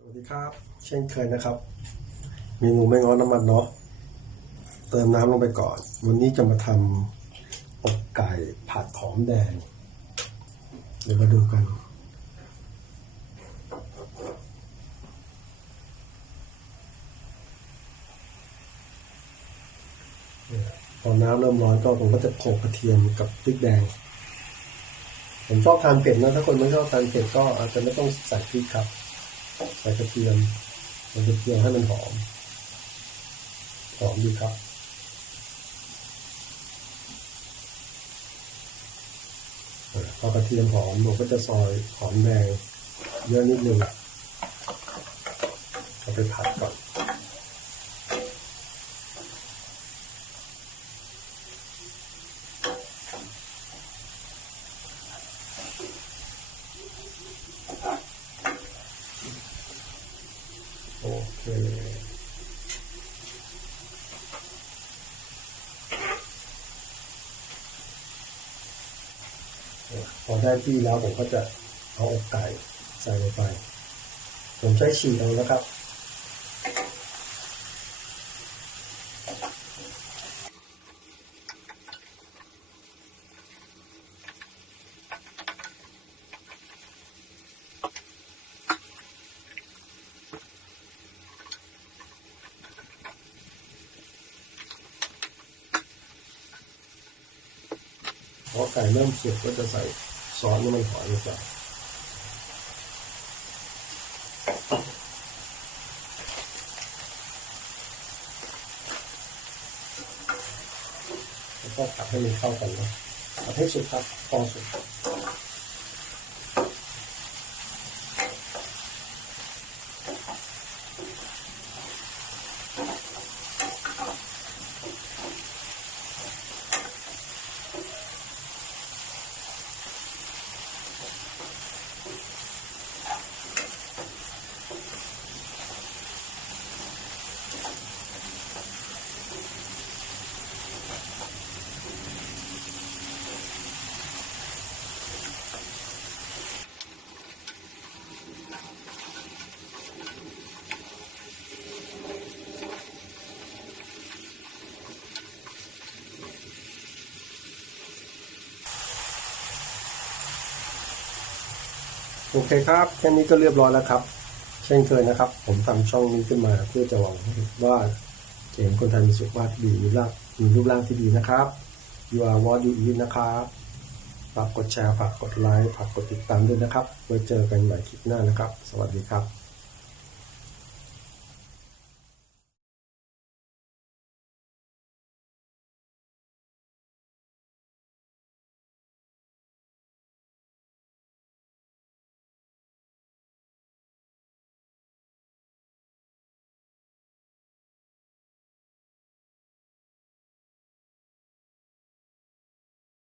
สวัสดีครับ เช่นเคยนะครับ เมนูไม่ง้อน้ำมันเนาะเติมน้ำลงไปก่อน วันนี้จะมาทำอกไก่ผัดหอมแดง เดี๋ยวมาดูกัน พอน้ำเริ่มร้อนก็ผมก็จะโขลกกระเทียมกับพริกแดง ผมชอบทานเผ็ดนะถ้าคนไม่ชอบทานเผ็ดก็อาจจะไม่ต้องใส่พริกครับ ใส่กระเทียมใส่กระเทียมให้มันหอม หอมดีครับเออพอกระเทียมหอมเราก็จะซอยหอมแดงเยอะนิดนึงเอาไปผัดก่อน โอเคพอได้ที่แล้วผมก็จะเอาอกไก่ใส่ลงไป ผมใช้ฉีกเอานะครับ พอไก่เริ่มสุกก็จะใส่ซอสน้ำมันหอยลงไปแล้วก็ผัดให้มันเข้ากันนะผัดให้สุกครับพอสุก โอเคครับ แค่นี้ก็เรียบร้อยแล้วครับ เช่นเคยนะครับ ผมทำช่องนี้ขึ้นมาเพื่อจะหวังว่าเห็นคนไทยมีสุขภาพดีมีร่างมีรูปร่างที่ดีนะครับ you are what you eat นะครับฝากกดแชร์ฝากกดไลค์ฝากกดติดตามด้วยนะครับ ไว้เจอกันใหม่คลิปหน้านะครับ สวัสดีครับ